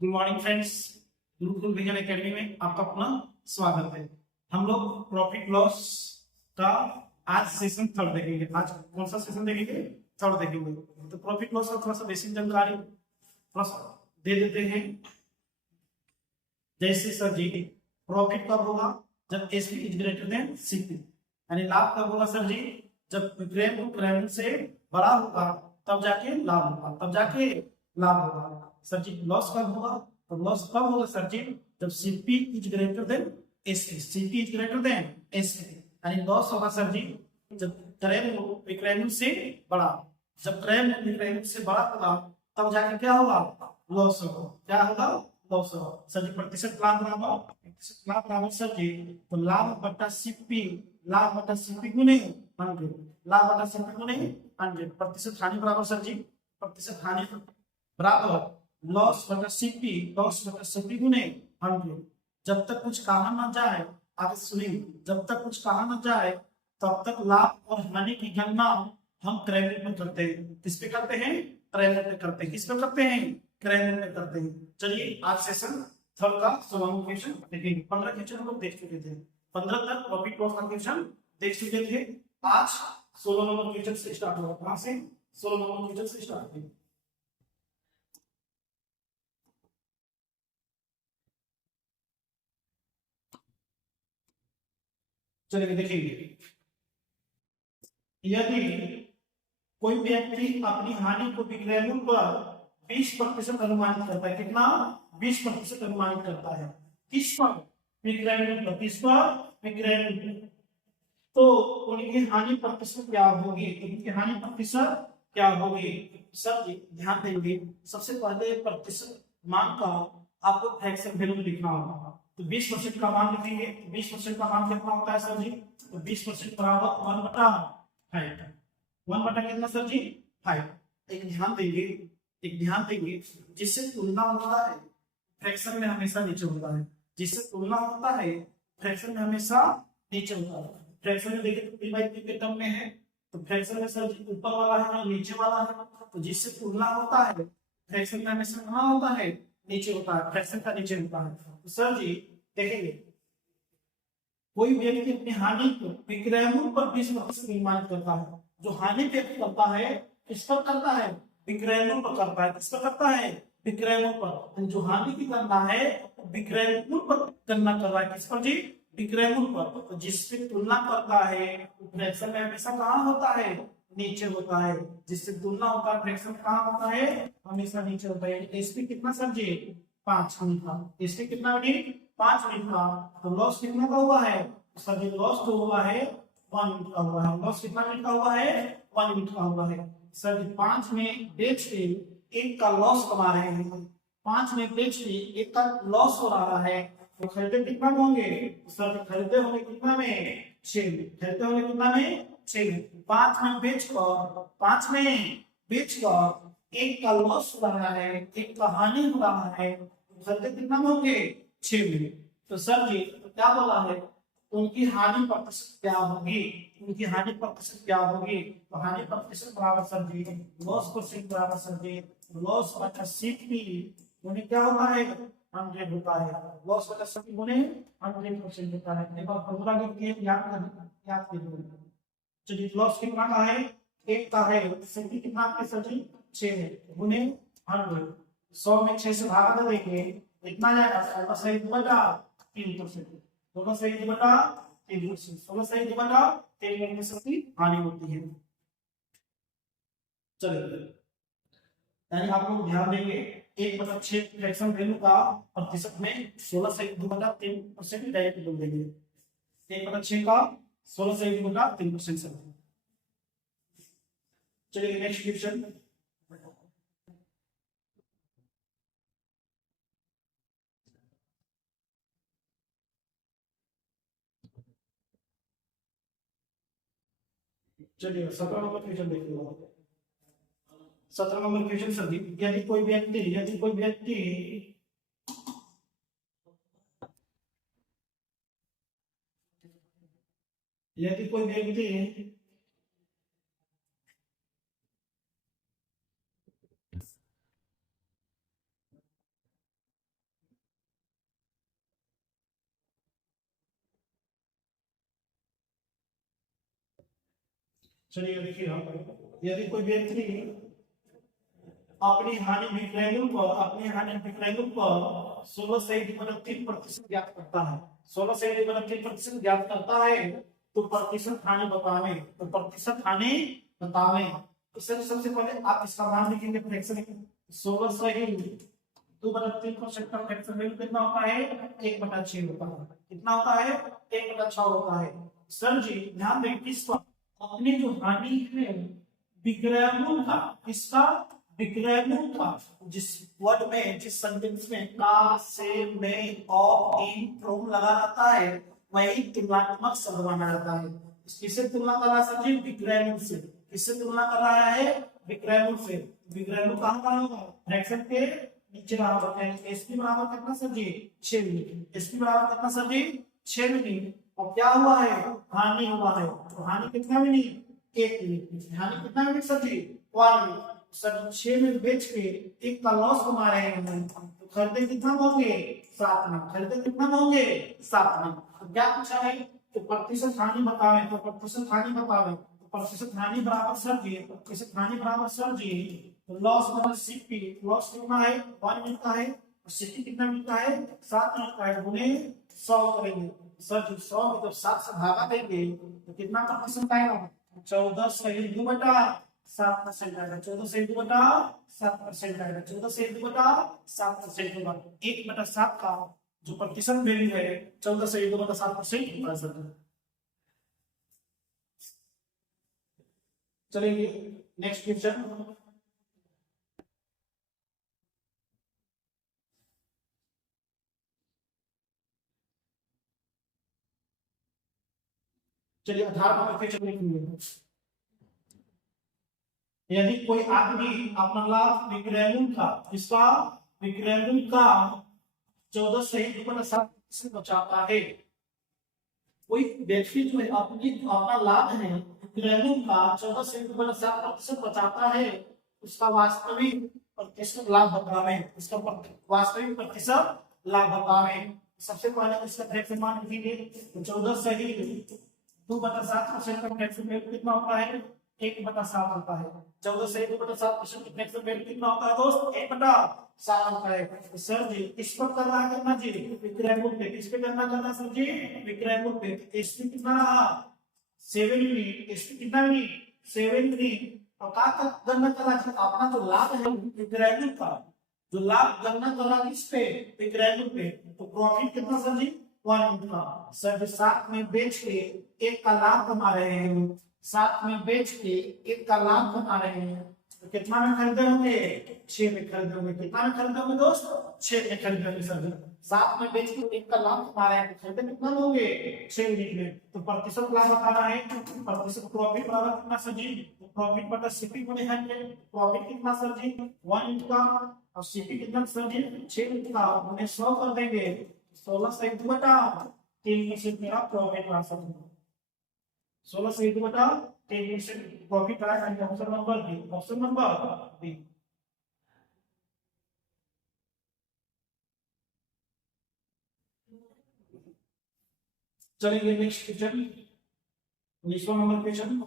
Good morning friends. Gurukul विज्ञान academy में आपका पुनः स्वागत है। हम लोग प्रॉफिट लॉस का आज सेशन थर्ड देखेंगे। आज कौन सा सेशन देखेंगे? थर्ड देखेंगे। तो प्रॉफिट लॉस का थोड़ा सा बेसिक जानकारी थोड़ा सा दे देते हैं। जैसे सर जी, प्रॉफिट कब होगा? जब SP is greater than CP. यानी लाभ कब होगा सर जी? जब विक्रय से बड़ा होगा तब जाके लाभ होगा, तब जाके लाभ होगा। सर जी लॉस कब होगा? तो लॉस कब होगा सर जी? जब CP is greater than SP. CP is greater than SP यानी लॉस होगा सर जी जब क्रय विक्रय से बड़ा। जब क्रय विक्रय से बड़ा होगा तब जाके क्या होगा? लॉस होगा। क्या होगा? लॉस होगा। सर जी प्रतिशत लाभ बराबर प्रतिशत लाभ बराबर सर जी, तो लाभ बटा सीपी, लाभ बटा सीपी गुने 100, लाभ बटा सीपी गुने 100। प्रतिशत हानि बराबर सर जी, प्रतिशत हानि बराबर लॉस बटा सीपी, लॉस बटा सीपी गुने 100। जब तक कुछ कहा ना जाए, आप सुनिए, जब तक कुछ कहा ना जाए तब तक लाभ और हानि की गणना हम क्रय में करते हैं। किस पे करते हैं? क्रय में करते हैं। किस पे करते हैं? क्रय में करते हैं। चलिए आज सेशन थर्ड का 16वां क्वेश्चन देखेंगे। 15 क्वेश्चन हम लोग देख चुके थे। 15 तक प्रॉफिट लॉस का क्वेश्चन देख चुके थे। आज 16 नंबर क्वेश्चन से स्टार्ट होगा। कहां से? 16 नंबर क्वेश्चन से स्टार्ट होगा। चलिए देखेंगे। यदि कोई व्यक्ति अपनी हानि को विक्रय मूल्य पर 20% अनुमानित करता है। कितना? 20% अनुमानित करता है। किस पर? विक्रय मूल्य पर। किस पर? विक्रय मूल्य पर। तो उनकी हानि प्रतिशत क्या होगी? उनकी हानि प्रतिशत क्या होगी? सर जी ध्यान देंगे, सबसे पहले प्रतिशत मान का आपको फ्रैक्शन वैल्यू लिखना होगा। तो 20% का मान लिखेंगे। 20% का मान कितना होता है सर जी? तो 20% बराबर 1/5। 1/, कितना सर जी? 5। एक ध्यान देंगे, एक ध्यान देंगे, जिससे तुलना होता है फ्रैक्शन में हमेशा नीचे होता है। जिससे तुलना होता है फ्रैक्शन में हमेशा नीचे होता है। फ्रैक्शन में देखिए तो p/q के टर्म में है, तो फ्रैक्शन में सर जी ऊपर वाला है और नीचे वाला है। तो जिससे तुलना होता है फ्रैक्शन में हमेशा कहाँ होता है? नीचे होता है। फ्रैक्शन का नीचे होता है। तो सर जी देखेंगे, कोई व्यक्ति अपनी हानि को विक्रय मूल्य पर 20% अनुमानित करता है। जो हानि व्यक्त करता है किस पर करता है? विक्रय मूल्य पर करता है। किस पर करता है? विक्रय मूल्य पर। जो हानि की गणना है विक्रय मूल्य पर गणना कर रहा है। किस पर जी? विक्रय मूल्य पर। तो जिससे तुलना करता है फ्रैक्शन में हमेशा कहाँ होता है? नीचे होता है। जिससे तुलना होता है फ्रैक्शन कहाँ होता है? हमेशा नीचे होता है। एसपी कितना सर जी? 5 यूनिट का। एसपी कितना यूनिट? 5 यूनिट का। तो लॉस कितना का हुआ है? सर जी लॉस जो हुआ है 1 यूनिट का हुआ है। लॉस कितना यूनिट का हुआ है? 1 यूनिट का हुआ है। सर जी 5 में बेच के 1 का लॉस कमा रहे हैं। 5 में बेच के 1 का लॉस हो रहा है। तो खरीदे कितना में होंगे? सर जी खरीदे होंगे कितना में? 6 में। खरीदे होंगे कितना में? 6 में। 5 में बेचकर 5 में बेचकर 1 का लॉस हो रहा है, 1 का हानि हो रहा है। खरीदे कितना में होंगे? 6 में। तो सर जी क्या बोला है? उनकी हानि प्रतिशत क्या होगी? उनकी हानि प्रतिशत क्या होगी? तो हानि प्रतिशत बराबर सर जी लॉस परसेंट बराबर सर जी लॉस बटा सीपी उन्हें क्या होता है? 100 होता है। लॉस बटा सीपी उन्हें 100% होता है। एक बार फॉर्मूला लिखिए, याद कीजिए। चलिए लॉस कितना का है? 1 का है। सीपी कितना है सर जी? 6 है। उन्हें 100, 100 में 6 से भाग देंगे इतना जाएगा। सही बटा 3%। दोनों सही बटा 3%। दोनों सही बटा 3% की हानि होती है। चलिए यानी आप लोग ध्यान देंगे 1/6 फ्रैक्शन वैल्यू का प्रतिशत में 16 से 2/3% डायरेक्ट बोल देंगे। 1/6 का 16 से 2/3% से। चलिए नेक्स्ट क्वेश्चन। चलिए 17 नंबर क्वेश्चन देखिए। 17 नंबर क्वेश्चन सर, यदि कोई व्यक्ति चलिए देखिए, यदि कोई व्यक्ति अपनी हानि विक्रय मूल्य पर 16 से 3% ज्ञात करता है, 16 से 3% ज्ञात करता है, तो प्रतिशत हानि बतावे, इससे सबसे पहले आप इसका मान लिखेंगे फ्रैक्शन। 16 से 2/3% का फ्रैक्शन वैल्यू कितना होता है? 1/6 होता है। कितना होता है? 1/6 होता है। सर जी ध्यान दें, किस पर? अपनी जो हानि है विक्रय मूल्य का, किसका? विक्रय मूल्य का। जिस वर्ड में, जिस सेंटेंस में का, से, में, और, इन, फ्रॉम लगा रहता है, वही तुलनात्मक शब्द माना जाता है। किससे तुलना कर रहा है सर जी? विक्रय मूल्य से। किससे तुलना कर रहा है? विक्रय मूल्य से। विक्रय मूल्य कहां का होगा? फ्रैक्शन के नीचे बराबर होता है। एसपी बराबर कितना सर जी? 6 मिनट। एसपी बराबर कितना सर जी? 6 मिनट। और क्या हुआ है? हानि हुआ है। तो हानि कितना मिनट? 1 मिनट। हानि कितना मिनट सर जी? 1 मिनट। सर 6 मिनट बेच के 1 का लॉस कमा रहे हैं, तो खरीदे कितना होंगे? 7 मिनट। खरीदे कितना होंगे? 7 मिनट। तो क्या पूछा है? तो प्रतिशत हानि बतावे, तो प्रतिशत हानि बतावे, तो प्रतिशत हानि बराबर सर जी, प्रतिशत हानि बराबर सर जी लॉस बराबर सीपी। लॉस कितना है? 1 मिनट का है, और सीपी कितना मिनट का है? 7 मिनट का है। गुने 100 करेंगे सर जी। 100 में जब 7 से भागा देंगे तो कितना प्रतिशत आएगा? 14 सही 2/7% आएगा। 14 सही 2/7% आएगा। 14 सही 2/7% होगा। 1/7 का जो प्रतिशत वैल्यू है 14 सही 2/7% होगा सर। चलिए नेक्स्ट क्वेश्चन। चलिए 18 नंबर क्वेश्चन लिखेंगे। यदि कोई आदमी अपना लाभ विक्रय मूल्य का, इसका विक्रय मूल्य का 14 सही 2/7% बचाता है। कोई व्यक्ति जो है अपना लाभ है विक्रय मूल्य का 14 से 2/7% बचाता है, उसका वास्तविक प्रतिशत लाभ बतावे। उसका वास्तविक प्रतिशत लाभ बतावे। सबसे पहले इसका फ्रैक्शन मान लिखेंगे। तो 14 सही 2/7% का फ्रैक्शन वैल्यू कितना होता है? 1/7 होता है। 14 से 2/7% का फ्रैक्शन वैल्यू कितना होता है दोस्त? 1/7 होता है। तो सर जी इस पर करना है करना जी विक्रय मूल्य पे। किस पे करना सर जी? विक्रय मूल्य पे। एसपी कितना रहा? 7 मिनट। एसपी कितना मिनट? 7 मिनट। और का गणना करना जी? अपना जो लाभ है विक्रय मूल्य का, जो लाभ गणना करना किस पे? विक्रय मूल्य पे। तो प्रॉफिट कितना सर जी? 1 मिनट का। सर जी 7 में बेच के 1 का लाभ कमा रहे हैं, 7 में बेच के 1 का लाभ कमा रहे हैं, तो कितना में खरीदे होंगे? 6 में खरीदे होंगे। कितना में खरीदे होंगे दोस्त? 6 में खरीदे होंगे सर जी। 7 में बेच के 1 का लाभ कमा रहे हैं, तो खरीदे कितना में होंगे? 6 यूनिट में। तो प्रतिशत लाभ बताना है। प्रतिशत प्रॉफिट बराबर कितना सर जी? प्रॉफिट बटा सीपी गुणे 100। प्रॉफिट कितना सर जी? 1 यूनिट का। और सीपी कितना सर जी? 6 यूनिट का। गुणे 100 कर देंगे, 16 से 2/3% मेरा प्रॉफिट आ सकता है। 16 से 2/3% प्रॉफिट आया। Option number B. Option number B. चलिए नेक्स्ट क्वेश्चन, 19वां नंबर क्वेश्चन।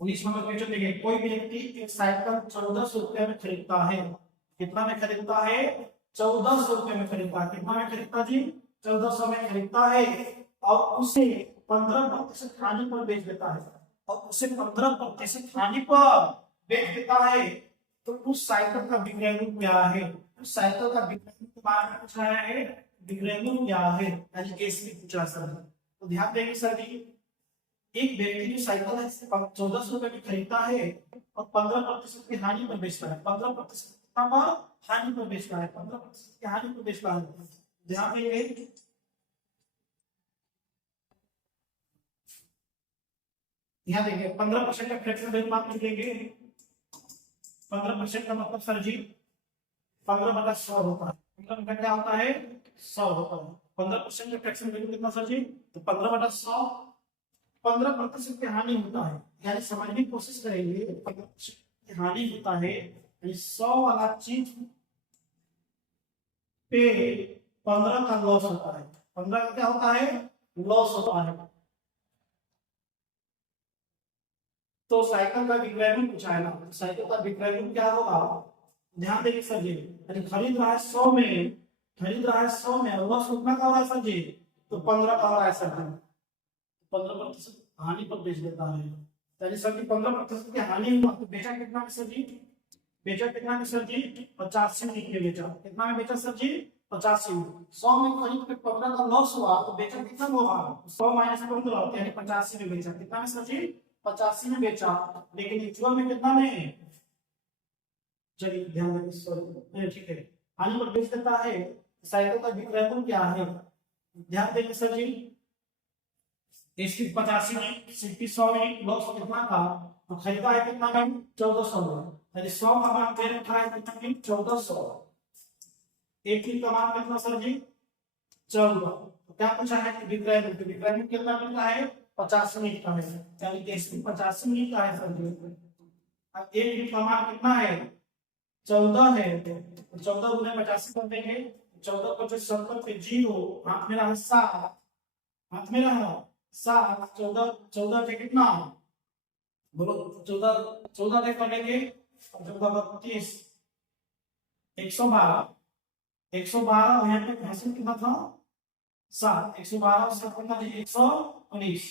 19वां नंबर क्वेश्चन देखिए। कोई व्यक्ति एक साइकिल 1400 रुपये में खरीदता है। कितना में खरीदता है? 1400 रुपये में खरीदता है। कितना में खरीदता जी? 1400 में खरीदता है, और उसे 15% हानि पर बेच देता है। और उसे 15% हानि पर बेच देता है, तो उस साइकिल का विक्रय मूल्य क्या है? उस साइकिल का विक्रय मूल्य के बारे में पूछा है। विक्रय मूल्य क्या है, यानी एसपी पूछा सर। तो ध्यान देंगे सर जी, एक व्यक्ति जो साइकिल है 1400 रुपए की खरीदता है, और 15% की हानि पर बेचता है। 15% हानि पर बेचता है। 15% की हानि पर बेचता है। ध्यान देंगे, ध्यान देंगे 15% का फ्रैक्शन वैल्यू मान लिखेंगे। 15% का मतलब सर जी 15/100 होता है। 15 क्या होता है? 100 होता है। 15% का फ्रैक्शन वैल्यू कितना सर जी? तो 15/100। 15% की हानि होता है, यानी समझने की कोशिश करेंगे। 15% की हानि होता है, यानी 100 वाला चीज पे 15 का लॉस होता है। 15 का क्या होता है? लॉस होता है। तो साइकिल का विक्रय मूल्य पूछा है ना, साइकिल का विक्रय मूल्य क्या होगा, ध्यान देंगे सर जी, यदि खरीद रहा है 100 में, खरीद रहा है 100 में और लॉस कितना का हो रहा है सर जी, तो 15 का हो रहा है सर जी, 15% हानि पर बेच देता है, यानी सर जी 15% की हानि हुआ, तो बेचा कितना में सर जी, बेचा कितना में सर जी, 85 यूनिट में बेचा, कितना में बेचा सर जी, 85 यूनिट, 100 में खरीद के 15 का लॉस हुआ, तो बेचा कितना में होगा, 100 माइनस 15 यानी 85 में बेचा, कितना में सर जी, 85 में बेचा, लेकिन एक्चुअल में कितना में है, चलिए ध्यान दें, सॉरी ठीक है, हानि पर बेच देता है, साइकिल का विक्रय मूल्य क्या है, ध्यान देंगे सर जी, इसकी 85 में, सिक्सटी 100 में लॉस कितना का, तो खरीदा है कितना में, 1400 में, यानी 100 का मान मेरे उठा है कितना में, 1400, एक की का मान कितना सर जी, 14, तो क्या पूछा है कि विक्रय मूल्य, तो विक्रय मूल्य कितना मिलता है, 50 यूनिट का है, यानी इसकी 50 यूनिट का है सर जी, अब एक यूनिट का मान कितना है, 14 है, तो 14 गुने 85 कर देंगे, 14 को 70 पे 0, हाथ में रहा 7, हाथ में रहा 7, 14 14 के कितना, बोलो 14 14 देख करेंगे, 14 32, 112, 112 यहाँ पे भाषण कितना था, 7, 112 से कितना है, 119,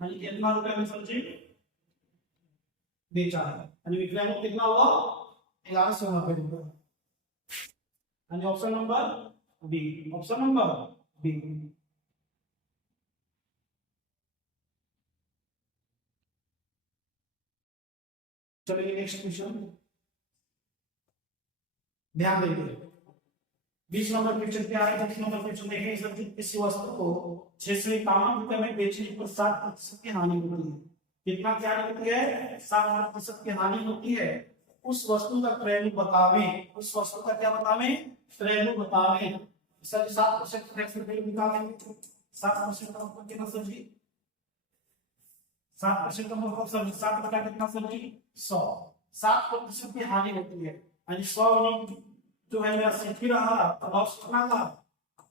यानी कितना रुपए में समझे बेचा है, यानी विक्रय मूल्य कितना हुआ, 1190 यानी option number B, option number B. चलिए नेक्स्ट क्वेश्चन ध्यान देंगे, 20 नंबर क्वेश्चन क्या है, 20 नंबर क्वेश्चन देखेंगे सर, किसी वस्तु को 651 रुपए में बेचने पर 7% की हानि होती है, कितना क्या होती है, 7% की हानि होती है, उस वस्तु का क्रय मूल्य बतावें, उस वस्तु का क्या बतावें, क्रय मूल्य बतावें, सर 7% टैक्स वैल्यू निकालेंगे, 7% का मतलब कितना सर जी, 7% का मतलब सर 7 बटा कितना सर जी, 100, 7% की हानि होती है, यानी 100 यूनिट जो है मेरा सेठ ही रहा, तो लॉस कितना था,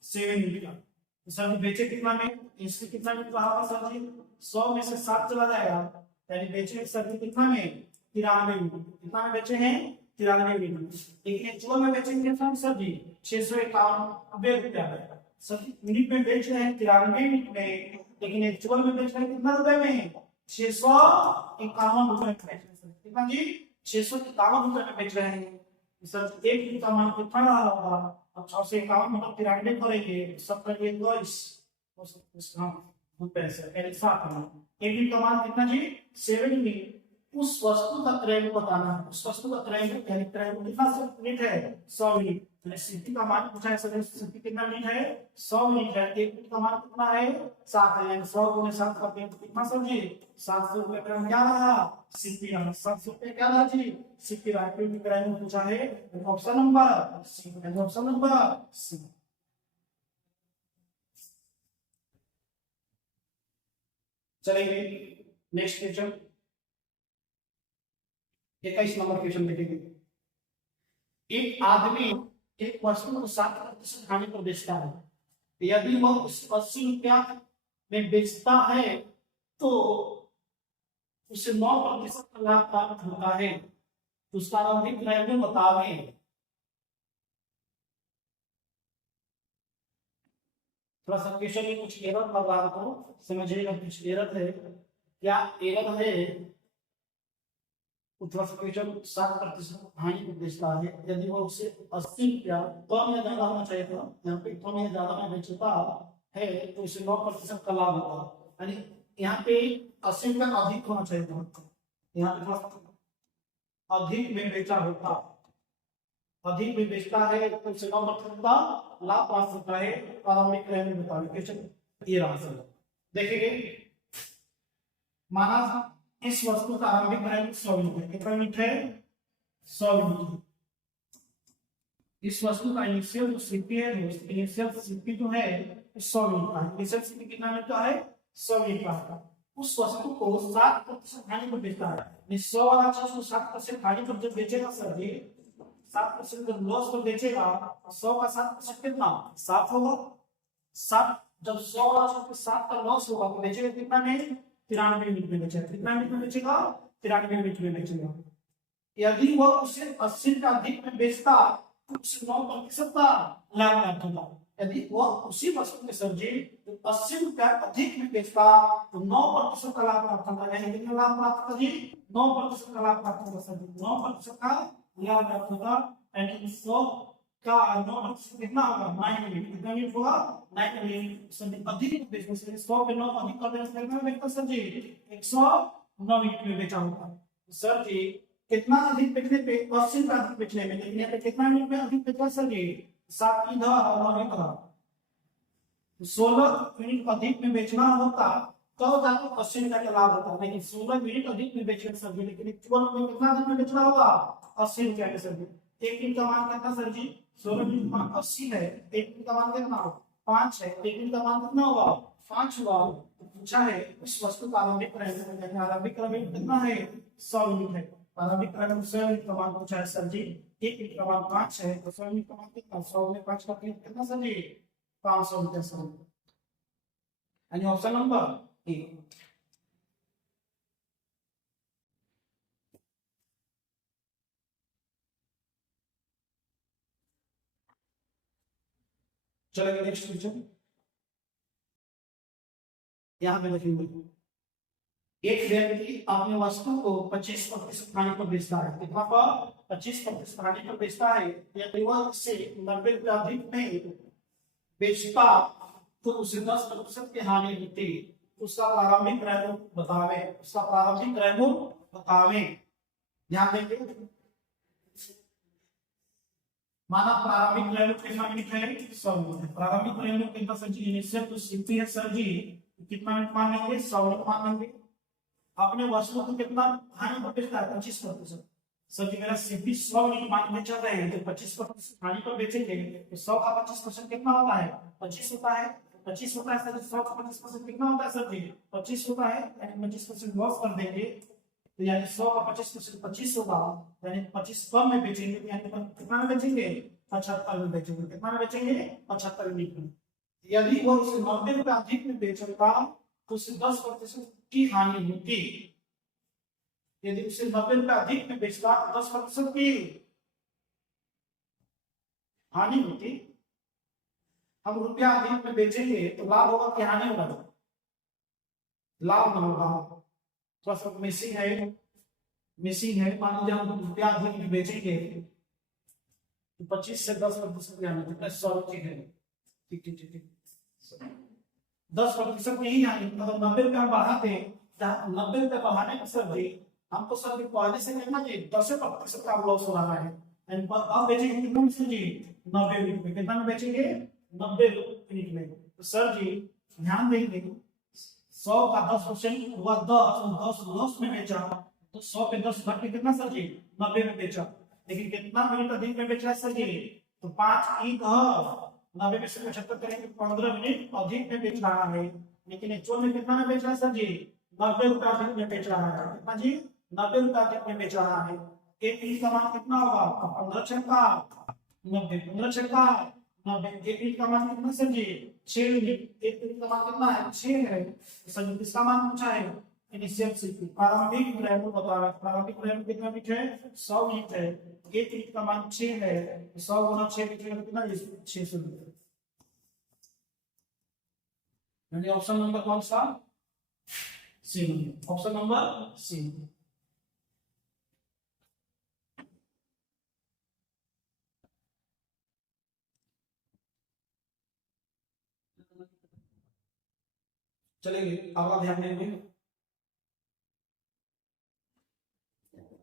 7 यूनिट का, तो सर जी बेचे कितना में, इसके कितना यूनिट रहा सर जी, 100 में से 7 चला जाएगा, यानी बेचे सर जी कितना में, 93 यूनिट, कितना में बेचे हैं, 93 यूनिट, लेकिन एक्चुअल में बेचेंगे कितना सर जी, 651 रुपया में, सर यूनिट में बेच रहे हैं 93 यूनिट में, लेकिन एक्चुअल में बेच रहे हैं कितना रुपए में, 651 रुपए में बेच रहे हैं, कितना जी, 651 रुपए में बेच रहे हैं, सर एक यूनिट का मान कितना रहा होगा, अब 651 मतलब 93 करेंगे, सब करेंगे 22 रुपए से, पहले 7 एक यूनिट का मान कितना जी, 7 यूनिट, उस वस्तु का क्रय मूल्य बताना है, उस वस्तु का क्रय मूल्य, यानी क्रय मूल्य कितना यूनिट है, 100 यूनिट, यानी सिद्धि का मान पूछा है सर, सिद्धि कितना यूनिट है, 100 यूनिट है, एक यूनिट का मान कितना है, 7 है, यानी 100 गुने 7 करते हैं तो कितना सर जी, 700 रुपए का क्या रहा, सिद्धि रहा, 700 रुपए क्या रहा जी, सिद्धि रहा, क्योंकि क्रय मूल्य पूछा है, option number C, option number C. चलेंगे नेक्स्ट क्वेश्चन, 21 नंबर क्वेश्चन देखेंगे, एक आदमी एक वस्तु को 7% हानि पर बेचता है, यदि वह उस 80 रुपया में बेचता है तो उसे 9% का लाभ प्राप्त होता है, तो उसका अधिक क्रय मूल्य बतावें, थोड़ा सा क्वेश्चन में कुछ एरर लग रहा हो, समझिएगा कुछ एरर है, क्या एरर है, थोड़ा सा क्वेश्चन 7% हानि को बेचता है, यदि वो उसे 80 रुपया कम या ज्यादा होना चाहिए था, यहाँ पे कम या ज्यादा में बेचता है तो उसे 9% का लाभ होगा, यानी यहाँ पे 80 रुपया अधिक होना चाहिए था, यहाँ पे थोड़ा अधिक में बेचा होता, अधिक में बेचता है तो उसे 9% का लाभ प्राप्त होता है, प्रारंभिक क्रय में बताइए, क्वेश्चन ये रहा सर, देखिए माना इस वस्तु का आरंभिक क्रय 100 यूनिट है, कितना यूनिट है, 100 यूनिट, इस वस्तु का इनिशियल जो सीपी है, इनिशियल सीपी जो है 100 यूनिट का है, इनिशियल सीपी कितना यूनिट का है, 100 यूनिट का है, उस वस्तु को 7% हानि पर बेचता है, 100 वाला चीज को 7% हानि पर जब बेचेगा सर जी, 7% जब लॉस पर बेचेगा, 100 का 7% कितना, 7 होगा, 7 जब 100 वाला चीज को 7 का लॉस होगा तो बेचेगा कितना में, 93 यूनिट में बेचेगा। कितना यूनिट में बेचेगा? 93 यूनिट में बेचेगा। यदि वह उसे 80 का अधिक में बेचता तो उसे 9% का लाभ प्राप्त होता। यदि वह उसी वस्तु के सब्जी 80 रुपया अधिक में बेचता तो 9% का लाभ प्राप्त होता। यानी कितना लाभ प्राप्त होता जी? 9% का लाभ प्राप्त होता सर। 9% का लाभ प्राप्त होता। यानी 100 का 9% कितना होगा? 9 यूनिट। कितना यूनिट होगा? 9 यूनिट। सर अधिक बेचने से 100 पे 9 अधिक कर देने से कितना बेचता सर जी? 109 यूनिट में बेचा होगा। सर जी कितना अधिक बेचने पे? 80 का अधिक बेचने में। लेकिन यहाँ पे कितना यूनिट में अधिक बेचा सर जी? 7 इधर और 9 इधर। 16 यूनिट अधिक में बेचना होता तो जाकर 80 रुपया का लाभ होता। लेकिन 16 यूनिट अधिक में बेचने सर जी, लेकिन 14 में कितना अधिक में बेचना होगा? 80 रुपया के सर जी। एक यूनिट का मान कितना सर जी? 16 यूनिट का मान 80 है। एक यूनिट का मान कितना होगा? 5 है। एक यूनिट का मान कितना होगा? 5 होगा। पूछा है उस वस्तु का आरंभिक क्रय। आरंभिक क्रय कितना है? 100 यूनिट है। आरंभिक क्रय में 100 यूनिट का मान पूछा है सर जी। एक यूनिट का मान 5 है तो 100 यूनिट का मान कितना? 100 में 5 का कितना सर जी? 500 रुपया सर। यानी ऑप्शन नंबर ए। चलेंगे नेक्स्ट क्वेश्चन। यहाँ पे देखेंगे एक व्यक्ति अपने वस्तु को 25% हानि पर बेचता है। कितना पर? 25% हानि पर बेचता है। यदि वह इसे 90 रुपया अधिक में बेचता तो उसे 10% की हानि होती। उसका प्रारंभिक क्रय मूल्य बतावे। उसका प्रारंभिक क्रय मूल्य बतावे। ध्यान देंगे। माना प्रारंभिक क्रय मूल्य कितना यूनिट है? 100 यूनिट। प्रारंभिक क्रय मूल्य कितना सर जी? इनिशियल तो सिंपल है सर जी। कितना यूनिट मान लेंगे? 100 यूनिट मान लेंगे। अपने वस्तु को कितना हानि पर बेचता है? 25%। सर जी मेरा सिंपल 100 यूनिट मान बेचा रहे हैं तो 25% हानि पर बेचेंगे तो 100 का 25% कितना होता है? 25 होता है। 25 होता है सर। 100 का 25% कितना होता है सर जी? 25 होता है। यानी 25% लॉस कर देंगे तो यानी 100 का 25% 25 होगा। यानी 25 कम में बेचेंगे यानी कितना में बेचेंगे? 75 में बेचेंगे। कितना में बेचेंगे? 75 यूनिट में। यदि वो उसे 90 रुपया अधिक में बेचेगा तो उसे 10% की हानि होती। यदि उसे 90 रुपया अधिक में बेचता तो 10% की हानि होती। हम रुपया अधिक में बेचेंगे तो लाभ होगा कि हानि होगा? लाभ न होगा। थोड़ा सा मिसिंग है। मान लीजिए हम रुपया अधिक में बेचेंगे तो 25 से 10% की हानि होती। 100 ठीक है। ठीक 10% नहीं आनी। अगर 90 रुपया हम बढ़ाते 90 रुपया बढ़ाने का सर जी हमको सर जी पहले से कितना जी 10% का लॉस हो रहा है। अब बेचेंगे कितना में सर जी? 90 यूनिट में। कितना में बेचेंगे? 90 यूनिट में। तो सर जी ध्यान देंगे 100 का 10% हुआ 10 लॉस में बेचा तो 100 पे 10 घट के कितना सर जी? 90 में बेचा। लेकिन कितना यूनिट अधिक में बेचा है सर जी? तो 5 ई 90 में से 75 करेंगे 15 यूनिट अधिक में बेच रहा है। लेकिन एक्चुअल में कितना में बेच रहा है सर जी? 90 रुपया अधिक में बेच रहा है। कितना जी? 90 रुपया अधिक में बेच रहा है। एक यूनिट का मान कितना होगा? 15 छक्का 90। 15 छक्का 90। एक यूनिट का मान कितना सर जी? 6 यूनिट। एक यूनिट का मान कितना है? 6 है। सर जी किसका मान पूछा है? Initial CP. प्रारंभिक क्रय मूल्य बता रहा है। प्रारंभिक क्रय मूल्य कितना यूनिट है? 100 यूनिट है। एक यूनिट का मान 6 है। 100 गुना 6 कितना? 600 यूनिट। यानी ऑप्शन नंबर कौन सा? सी। Option number C. चलेंगे अगला ध्यान देंगे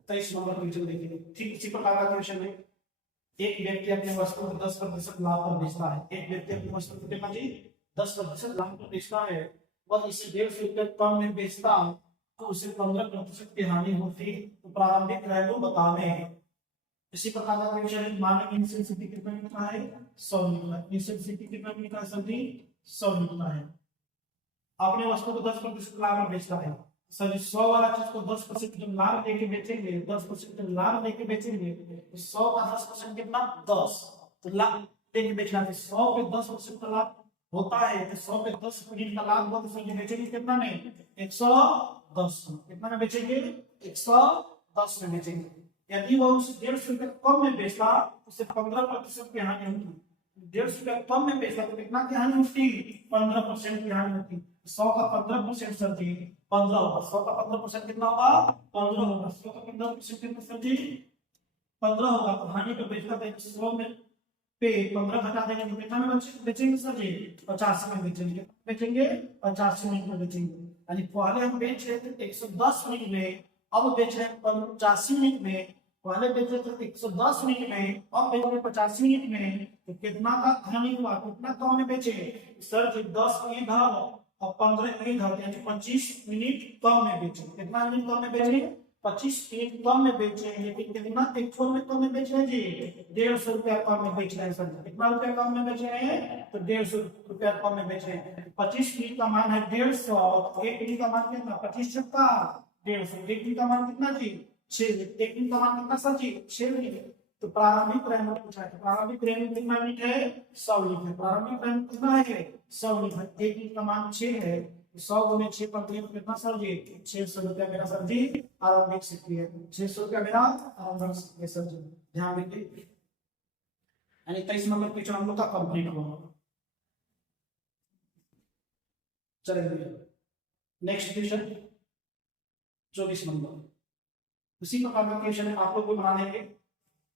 23 नंबर क्वेश्चन देखिए। ठीक इसी प्रकार का क्वेश्चन है। एक व्यक्ति अपने वस्तु को 10% लाभ पर बेचता है। एक व्यक्ति अपनी वस्तु को कितना जी? 10% लाभ पर बेचता है। और इसे 150 रुपये कम में बेचता तो उसे 15% की हानि होती। तो प्रारंभिक क्रय मूल्य बतावें। इसी प्रकार का क्वेश्चन है। मान लीजिए इनिशियल सीपी कितना लिखा है? 100 लिखा है। इनिशियल सीपी कितना लिखा है सर जी? 100 लिखा है। अपने वस्तु को 10% लाभ में बेचता है। सर 100 वाला चीज को 10% जब लाभ लेके बेचेंगे 10% जब लाभ लेके बेचेंगे तो 100 का 10% कितना? 10। तो लाभ लेके बेचना है 100 पे 10% का लाभ होता है तो 100 पे 10 यूनिट का लाभ हुआ तो सर जी बेचेंगे कितना में 110 में। कितना में बेचेंगे 110 में बेचेंगे। यदि वो उसे 150 रुपए कम में बेचता उसे 15% की हानि होती। 150 रुपए कम में बेचता तो कितना की हानि होती 15% की हानि होती। 100 का 15% सर जी 15 होगा। 100 का 15% कितना होगा 15 होगा। 100 का 15% कितना सर जी 15 होगा। तो हानि पे बेचता तो 100 में पे 15 घटा देंगे तो कितना में बेचेंगे सर जी 85 में बेचेंगे। बेचेंगे 85 मिनट में बेचेंगे। यानी पहले हम बेच रहे थे 110 मिनट में, अब बेच रहे हैं 85 मिनट में। पहले बेच रहे थे 110 मिनट में, अब बेच रहे हैं 85 मिनट में। तो कितना का हानि हुआ कितना कम में बेचे सर जी 10 इधर और 15 इधर यानी 25 मिनट कम में बेचे। कितना मिनट कम में बेचे 25 मिनट कम में बेचे। लेकिन कितना एक छोर में कम में बेच रहे हैं जी 150 रुपया कम में बेच रहे हैं सर। कितना रुपया कम में बेच रहे हैं तो 150 रुपया कम में बेच रहे हैं। 25 मिनट का मान है 150, एक मिनट का मान कितना 25 छक्का 150, एक मिनट का मान कितना जी 6 मिनट, एक मिनट का मान कितना सर जी 6 मिनट। तो प्रारंभिक रेमोट पूछा है, प्रारंभिक रेमोट कितना मिनट है 100 मिनट है। प्रारंभिक रेमोट कितना है 100 मिनट है। एक मिनट का मान 6 है, 100 गुने 6 पर कितना सर जी 600 रुपया मेरा सर जी आरंभिक सिक्की है। 600 रुपया मेरा आरंभिक सिक्की है सर जी। ध्यान रखिए। यानी 23 नंबर क्वेश्चन हम लोग का कंप्लीट हुआ। चलिए नेक्स्ट क्वेश्चन 24 नंबर उसी प्रकार का क्वेश्चन आप लोग को बना देंगे।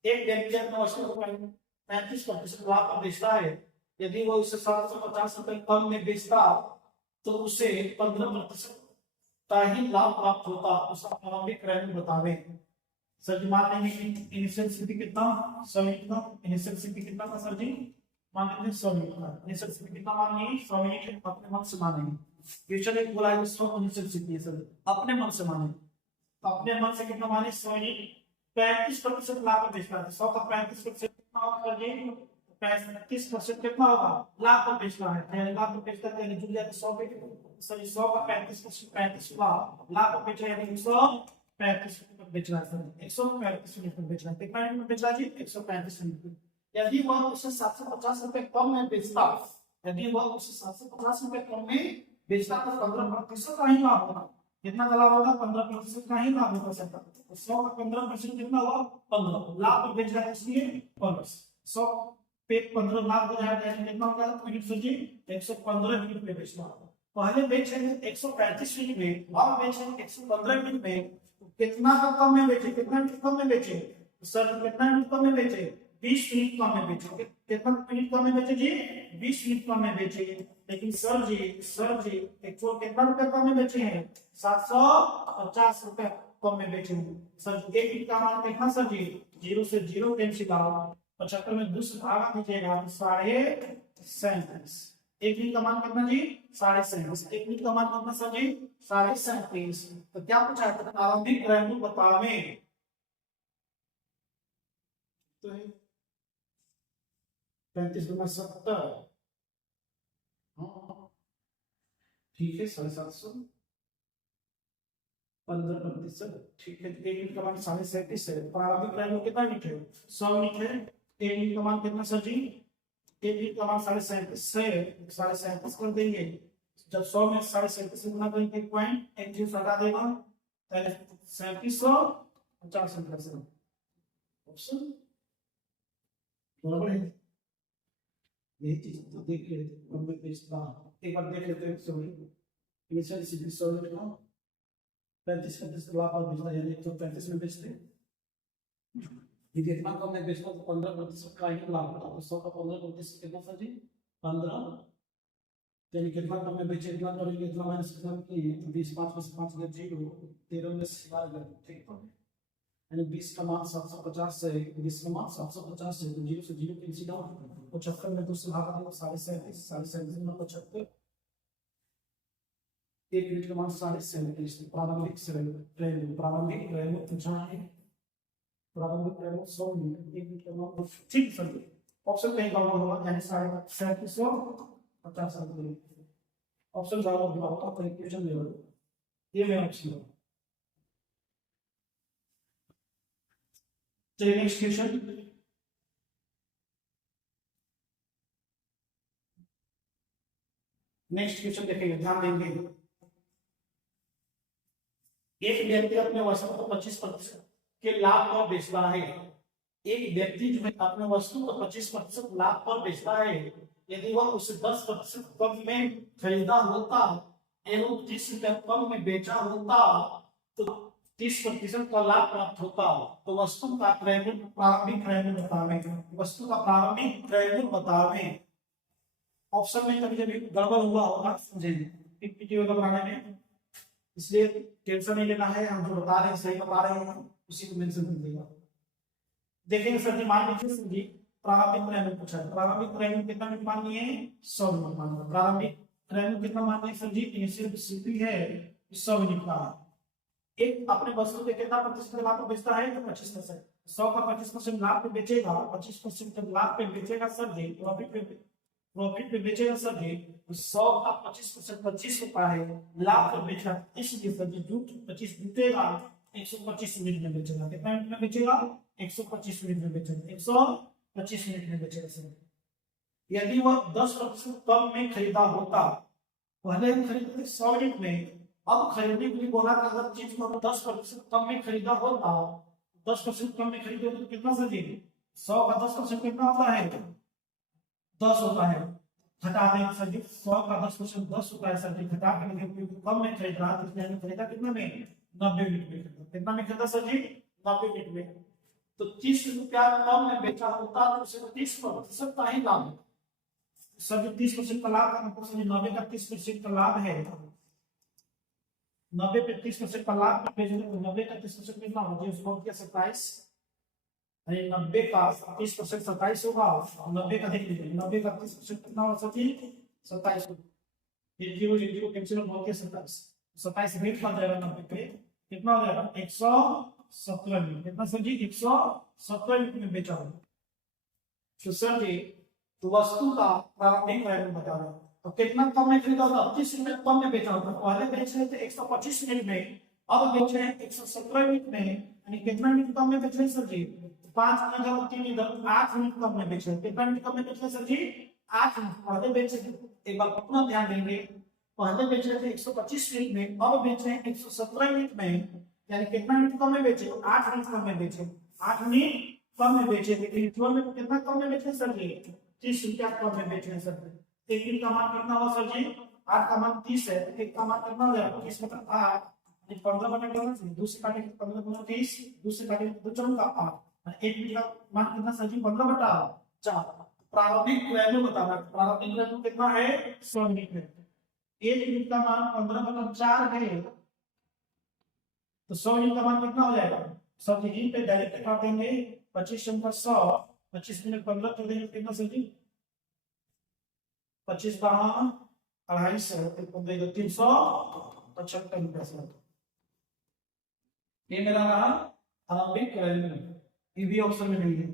एक व्यक्ति अपने वस्तु को 35% लाभ पर बेचता है। यदि वो उसे 750 रुपए कम में बेचता तो उसे 15% का ही लाभ प्राप्त होता। उसका प्रारंभिक रेवेन्यू बतावे। सर जी मान लेंगे कि इनिशियल सीपी कितना 100 यूनिट का। इनिशियल सीपी कितना था सर जी मान लेंगे 100 यूनिट का। इनिशियल सीपी कितना मानेंगे 100 यूनिट अपने मन से मानेंगे। क्वेश्चन एक बोला है 100 इनिशियल सीपी है सर अपने मन से मानेंगे। अपने मन से कितना माने 100 यूनिट 35% लाभ पर बेचना है। 100 का 35% कितना होगा सर जी 35% कितना होगा लाभ पर बेचना है। यानी लाभ पर बेचता है यानी जुड़ जाएगा 100 पे सर 100 का 35% 35 लाभ पर बेचा यानी 135 पर बेचना है सर 135 मिनट पर बेचना है। कितना मिनट में बेचना जी 135 मिनट। यदि वह उसे 750 रुपए कम में बेचता, यदि वह उसे 750 रुपए कम में बेचता तो 15% का ही लाभ होगा। कितना का लाभ होगा 15% का ही लाभ होगा सर। तो 100 का 15% कितना हुआ 15 लाभ पर बेच रहा है इसलिए 15 100 पे 15 लाख हो जाएगा यानी कितना होगा मिनट सर जी 115 मिनट में बेचना। पहले बेचेंगे 135 मिनट में, अब बेचेंगे 115 मिनट में। तो कितना का कम में बेचे कितना मिनट कम में बेचे सर कितना मिनट कम में बेचे 20 मिनट कम में बेचे। कितना मिनट कम में बेचे जी 20 मिनट कम में बेचे। लेकिन सर जी एक्चुअल कितना रुपए कम में बेचे हैं 750 रुपए कम में बेचे हैं सर। एक मिनट का मान कितना सर जी 0 से 0 कैंसिल आउट 75 में 2 से भागा दीजिएगा तो 37.5। एक मिनट का मान कितना जी 37.5। एक मिनट का मान कितना सर जी 37.5। तो क्या पूछा है आरंभिक रेवेन्यू बतावे। तो 35 गुना 70 ठीक है 750 15%। ठीक है एक मिनट का मान 37.5 है। प्रारंभिक रेवेन्यू कितना मिनट है 100 मिनट है। एक मिनट का मान कितना सर जी एक मिनट का मान 37.5 से 37.5 कर देंगे। जब 100 में 37.5 से गुना करेंगे पॉइंट एक चीज हटा देगा 3750 ऑप्शन बराबर है। यही चीज तो देख लेते एक बार देख लेते हैं। सॉरी इनिशियल सीपी 100 यूनिट का 35% लाभ और बेचना यानी 135 में बेचते हैं। कितना कम में बेचना तो 15% का ही लाभ होता है। 100 का 15% कितना सर जी 15 यानी कितना कम में बेचे इतना करेंगे इतना माइनस कितना की 20 5 में से 5 गए 0 13 में से 12 गए ठीक है। यानी 20 का मान 750 से 20 का मान 750 से 0 से 0 कैंसिल आउट 75 में 2 से भागा देंगे 37.5 में 75 एक मिनट का मान 37.5। प्रारंभिक रेवेन्यू पूछा है। प्रारंभिक रेवेन्यू 100 मिनट एक मिनट का मान ठीक सर ऑप्शन कहीं का होगा यानी 3750 ऑप्शन का होगा तो इक्वेशन ले लो ये मेरा ऑप्शन है। चलिए नेक्स्ट क्वेश्चन नेक्स्ट क्वेश्चन देखेंगे, ध्यान देंगे। एक व्यक्ति अपने वस्तु को 25% के लाभ पर बेचता है। एक व्यक्ति जो है अपने वस्तु को 25% लाभ पर बेचता है। यदि वह उसे 10% कम में खरीदा होता एवं 30 रुपया कम में बेचा होता तो 30% का लाभ प्राप्त होता। तो वस्तु का प्रारंभिक क्रय मूल्य बतावें। वस्तु का प्रारंभिक क्रय मूल्य बतावें। ऑप्शन में कभी कभी गड़बड़ हुआ होगा, समझे पीपीटी वगैरह बनाने में, इसलिए टेंशन नहीं लेना है। हम जो बता रहे हैं सही बता रहे हैं, उसी को मेंशन कर देगा। देखेंगे सर जी, मान लीजिए सर जी प्रारंभिक क्रय मूल्य पूछा है। प्रारंभिक क्रय मूल्य कितना यूनिट मान लिए? 100 यूनिट मान लिया। प्रारंभिक क्रय मूल्य कितना मान लिया सर जी? इनिशियल सीपी है 100 यूनिट का। एक अपने वस्तु के कितना प्रतिशत लाभ पे बेचता है? तो 25%। 100 का 25% लाभ पे बेचेगा, 25% लाभ पे बेचेगा सर जी, प्रॉफिट पे बेचेगा सर जी। 100 का 25% 25 रुपया है, लाभ पे बेचा, इसलिए सर जी 25 जीतेगा, 125 यूनिट में बेचेगा। कितना यूनिट में बेचेगा? 125 यूनिट में बेचेगा, 125 यूनिट में बेचेगा सर। यदि वह 10% कम में खरीदा होता, पहले हम खरीदते 100 यूनिट में, अब खरीदने के लिए बोला कि अगर चीज को 10% कम में खरीदा होता, 10% कम में खरीदे तो कितना सर जी? 100 का 10% कितना होता है? 10 होता है। घटा देंगे सर जी, 100 का 10% 10 होता है सर जी। घटा के कम में खरीद रहा, इसलिए हमने खरीदा कितना में? 90 यूनिट में खरीदा। कितना में खरीदा सर जी? 90 यूनिट में। तो 30 रुपया कम में बेचा होता तो उसे 30% का ही लाभ सर जी। 30% का लाभ का मतलब सर जी 90 का 30% का लाभ है। 90 पे 30% का लाभ पे बेचने को 90 का 30% कितना हो जाए? उसको क्या 27, 90 का 30% 27 होगा। 90 का देख लीजिए, 90 का 30% कितना होगा सर जी? 27 होगा। ये जीरो कैंसिल हो गया, 27 रेट बन जाएगा। 90 पे कितना हो जाएगा? 117 यूनिट। कितना सर जी? 117 यूनिट में बेचा होगा। तो सर जी तो वस्तु का प्रारंभिक क्रय मूल्य बता रहा हूं। तो कितना कम में खरीदा होता? 30 रुपए कम में बेचा होता। पहले बेच रहे थे 125 यूनिट में, अब बेच रहे हैं 117 यूनिट में, यानी कितना यूनिट कम में बेच रहे हैं सर जी? 5 यूनिट और 3 यूनिट 8 यूनिट कम में बेच रहे हैं। कितना यूनिट कम में बेच रहे हैं सर जी? 8 यूनिट। पहले बेच रहे थे, एक बार अपना ध्यान देंगे, पहले बेच रहे थे 125 यूनिट में, अब बेच रहे हैं 117 यूनिट में, यानी कितना यूनिट कम में बेचे? 8 यूनिट कम में बेचे। 8 यूनिट कम में बेचे। लेकिन में कितना कम में बेचे सर जी? 30 रुपया कम में बेच रहे हैं सर। एक यूनिट का मान कितना हुआ सर जी? 8 का मान 30 है, एक का मान कितना हो जाएगा? 30 बटा 8, 15 बटा करना चाहिए। दूसरे काटे 15 गुना 30, दूसरे काटे 2 चौका 8, एक यूनिट का मान कितना सर जी? 15 बटा 4। प्रारंभिक क्रय मूल्य बताना। प्रारंभिक क्रय मूल्य कितना है? 100 यूनिट है। एक यूनिट का मान 15 बटा 4 है, तो 100 यूनिट का मान कितना हो जाएगा? सब यहीं पे डायरेक्ट काट देंगे। 25 का 100, 25 में 15 कर देंगे, कितना सर जी? 25 का 250, 375 रुपया सर। ये मेरा रहा प्रारंभिक क्रय मूल्य। ये भी ऑप्शन में नहीं है,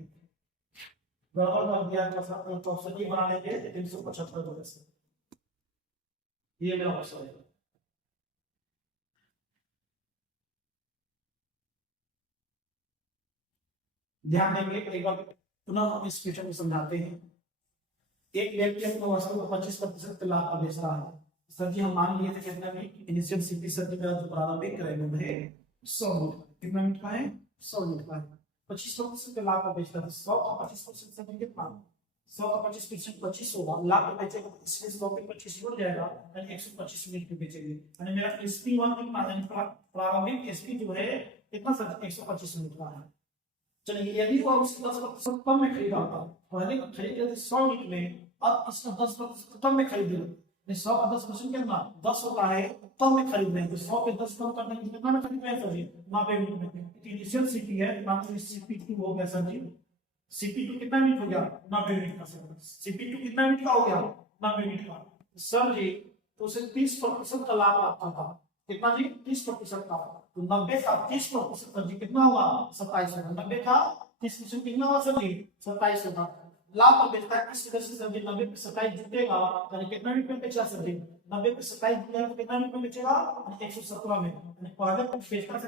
गड़बड़ कर दिया तो ऑप्शन ही बना लेंगे 375 रुपये से। ये मेरा ऑप्शन है। ध्यान देंगे, एक बार पुनः हम इस क्वेश्चन को समझाते हैं। एक व्यक्ति अपने वस्तु को 25% के लाभ पर बेचता है। सर जी हम मान लिए थे कितना में? इनिशियल सीपी सर जी का जो प्रारंभिक क्रय मूल्य है 100 यूनिट। कितना यूनिट का है? 100 यूनिट का है। 25% के लाभ पर बेचता है। 100 का 25% सर जी कितना? 100 का 25% 25 होगा। लाभ पे बेचेगा, इसलिए 100 पे 25 जुड़ जाएगा, यानी 125 यूनिट पे बेचेंगे। यानी मेरा SP1 कितना है? प्रारंभिक SP जो है कितना सर? 125 यूनिट का है। चलिए यदि वो उससे 10% कम में खरीदा होता, पहले खरीद रहे थे 100 यूनिट में, अब इसका 10% कम में खरीद रहे। 100 का 10% कितना? 10 होता है, कम में खरीद रहे हैं, तो 100 पे 10 कम करने के कितना में खरीद रहे हैं सर जी? 90 यूनिट में। इनिशियल सीपी है, मतलब CP2 हो गया सर जी। CP2 कितना यूनिट हो गया? 90 यूनिट का सर। CP2 कितना यूनिट का हो गया? 90 यूनिट का सर जी। तो उसे 30% का लाभ आता था। कितना जी? 30% का। तो 90 का 30% सर जी कितना हुआ? 27 होगा। 90 का 30% कितना हुआ सर जी? 27 होगा। लाभ पर बेचता है, इस वजह से सर जी 90 पे 27 जुटेगा, यानी कितना यूनिट में बेचा सर जी? 90 पे 27 जुटेगा तो कितना यूनिट में बेचेगा? 117 में। यानी पहले पे बेचता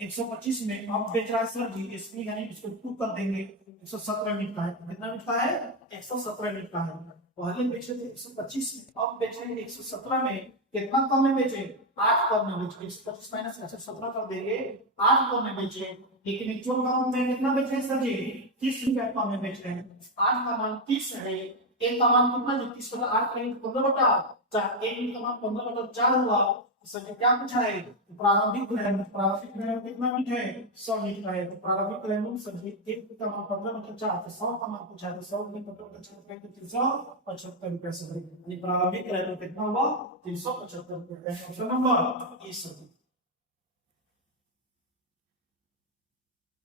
125 में अब बेच रहा है सर जी इसमें, यानी इसको 2 कर देंगे, 117 यूनिट का है। कितना यूनिट का है? 117 यूनिट का है। पहले बेचे थे 125 में, अब बेचेंगे 117 में। कितना कम में बेचे? 8 कम में बेचे। 125 माइनस 117 कर देंगे, 8 कम में बेचे। लेकिन एक्चुअल काम में कितना बेच रहे हैं सर जी? 30 रुपया कम में बेच रहे हैं। 8 का मान 30 है, एक का मान कितना जी? 30 बटा 8 करेंगे 15/4, एक का मान 15/4 हुआ। सर क्या पूछा है? प्रारंभिक वैल्यू, प्रारंभिक वैल्यू कितना मीट है? 100 मीट का है। तो प्रारंभिक वैल्यू सर जी एक का मान 15/4, तो 100 का मान पूछा है, तो 100 में 15/4 करेंगे 375 रुपए से करेंगे, यानी प्रारंभिक वैल्यू कितना हुआ? 375 रुपए। Option number A sir.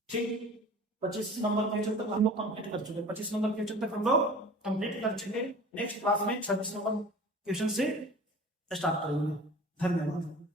ठीक, 25 नंबर क्वेश्चन तक हम लोग कंप्लीट कर चुके। 25 नंबर क्वेश्चन तक हम लोग कंप्लीट कर चुके। नेक्स्ट क्लास में 26 नंबर क्वेश्चन से स्टार्ट करेंगे। धन्यवाद।